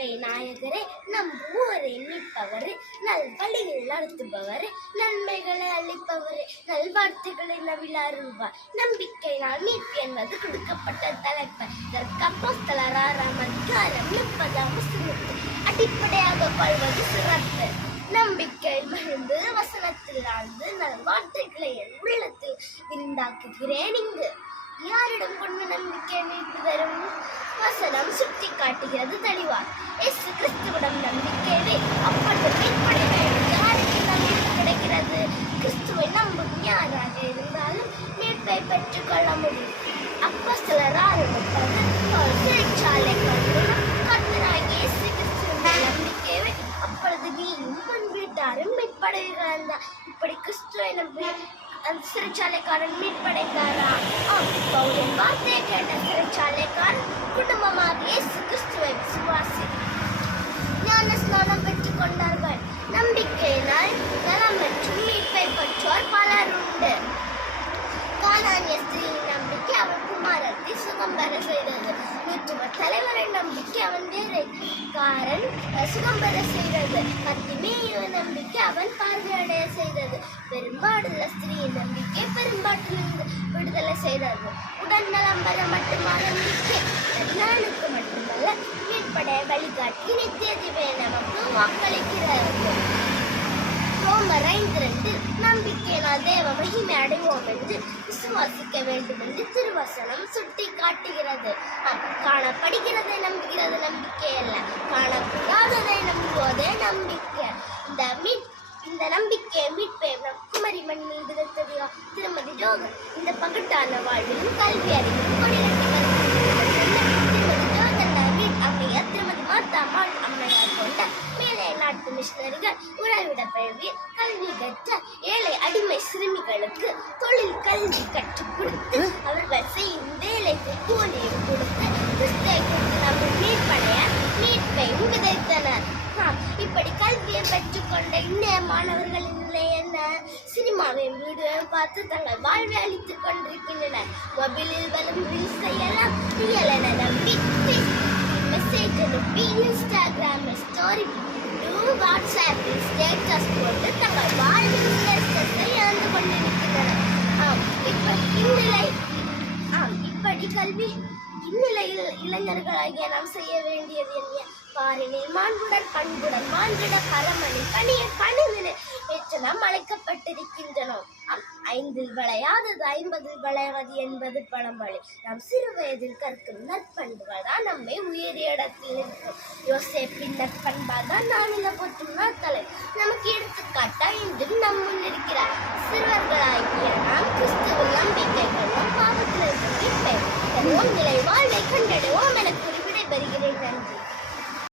நம்பிக்கை நாயகரே நம் ஊரை மீட்பவரே நல் வழியில் நடத்துபவர் நன்மைகளை அளிப்பவர் நல்வாழ்த்துக்களை நவில் அருள்வார். நம்பிக்கை நான் மீட்பு என்பது கொடுக்கப்பட்ட தலைப்பு. இதற்கு அதிகாரம் முப்பதாம் வசனத்தை அடிப்படையாக கொள்வது சிறப்பு. நம்பிக்கை மகிழ்ந்து வசனத்தில் ஆழ்ந்து நல்வாழ்த்துக்களை என் உள்ளத்தில் விருந்தாக்குகிறேன் இங்கு. யாரிடம் கொண்டு நம்பிக்கை மீட்டு தரும்? வசனம் சுட்டி காட்டுகிறது தெளிவார். எஸ் கிறிஸ்துவிடம் நம்பிக்கையே அப்பொழுது மீட்படைய யாருக்கு நம்பிக்கை கிடைக்கிறது? கிறிஸ்துவை நம்பும் யாராக இருந்தாலும் மீட்பை பெற்றுக்கொள்ள முடியும். அப்போ சிலர் ஆரம்பிப்பது ஒரு சிறைச்சாலை கொண்டு கர்த்தராகிய இயேசு கிறிஸ்துவின் நம்பிக்கையை அப்பொழுது நீயும் உன் வீட்டாரும் மீட்படைகிறார் இப்படி கிறிஸ்துவை நம்பி அந்த சிறைச்சாலைக்காரன் மீட்படைந்தாரா ஆம் கேட்ட சிறைச்சாலைக்காரன் குடும்பமாக இயேசு கிறிஸ்துவை விசுவாசி. ஞான ஸ்நானம் பெற்றுக் கொண்டார்கள். நம்பிக்கையினால் நலம் மற்றும் மீட்பை பெற்றோர் பலர் உண்டு. காலானிய ஸ்திரீயின் நம்பிக்கை அவன் குமாரத்தை சுகம் பெற செய்தது. நூற்றும தலைவரின் நம்பிக்கை அவன் வேலைக்காரன் சுகம் பெற செய்தது. கத்திமேயுவ நம்பிக்கை அவன் பார்வையடைய செய்தது. பெரும்பாடுள்ள ஸ்திரீயின் நம்பிக்கை பெரும்பாட்டிலிருந்து விடுதலை செய்தது. உடல் நலம் பெற மட்டுமா நம்பிக்கை மட்டுமல்ல மீட்படைய வழிகாட்டி நித்திய நமக்கு வாக்களிக்கிறார் ரோமர் ஐந்து நம்பிக்கையினால் தேவ மகிமை அடைவோம் என்று விசுவாசிக்க வேண்டும் என்று திருவசனம் சுட்டி காட்டுகிறது காணப்படுகிறதை நம்புகிறது நம்பிக்கை அல்ல காணப்படாததை நம்புவதே நம்பிக்கை. இந்த மீட் இந்த நம்பிக்கை மீட்பை நம் குமரி மண் மீது விதைத்ததையோ திருமதி ஜோகன் இந்த பகட்டான வாழ்விலும் கல்வி கொடிகட்டுகிறது திருமதி வீட் அம்மையார் கொண்ட மேலை நாட்டு மிஷனரிகள் உறவிட பழவி கல்வி கற்ற ஏழை அடிமை சிறுமிகளுக்கு தொழில் கல்வி கற்றுக் கொடுத்து அவர்கள் செய்யும் வேலைக்கு கூலியும் கொடுத்து கிறிஸ்தை கொண்டு நம்ம மீட்படைய பெற்றுக்கொண்ட இன்றைய மாணவர்களின் நிலை பார்த்து தங்கள் வாழ்வை அளித்துக் கொண்டிருக்கின்றனர். மொபைலில் வரும் ரீல்ஸை எல்லாம் ரியல் என நம்பி மெசேஜ் அனுப்பி இன்ஸ்டாகிராம் ஸ்டோரி வாட்ஸ்அப் ஸ்டேட்டஸ் போட்டு தங்கள் வாழ்வில் ஸ்டேட்டஸை இழந்து கொண்டிருக்கின்றனர். ஆம் இப்ப இந்நிலை ஆம் இப்படி கல்வி இந்நிலையில் இளைஞர்களாகிய நாம் செய்ய வேண்டியது என்ன? பாரினில் மாண்புடன் பண்புடன் மாண்பிட பரமணி பணிய பணிவினை பெற்று அழைக்கப்பட்டிருக்கின்றனோ. அழைக்கப்பட்டிருக்கின்றனோம் ஐந்தில் விளையாதது ஐம்பதில் விளையாது என்பது பழமொழி. நாம் சிறு வயதில் கற்கும் நற்பண்புகள் தான் நம்மை உயரிய இடத்தில் நிற்கும் யோசேப்பின் நற்பண்பால் தான் நானில போற்றும் நாட்களை நமக்கு எடுத்துக்காட்டா இன்றும் நம் முன் இருக்கிறார். சிறுவர்களாகிய நாம் கிறிஸ்துவ நம்பிக்கை கொள்ளும் பாவத்திலிருந்து நிலை வாழ்வை கண்டடைவோம் என குறிப்பிடை பெறுகிறேன் நன்றி.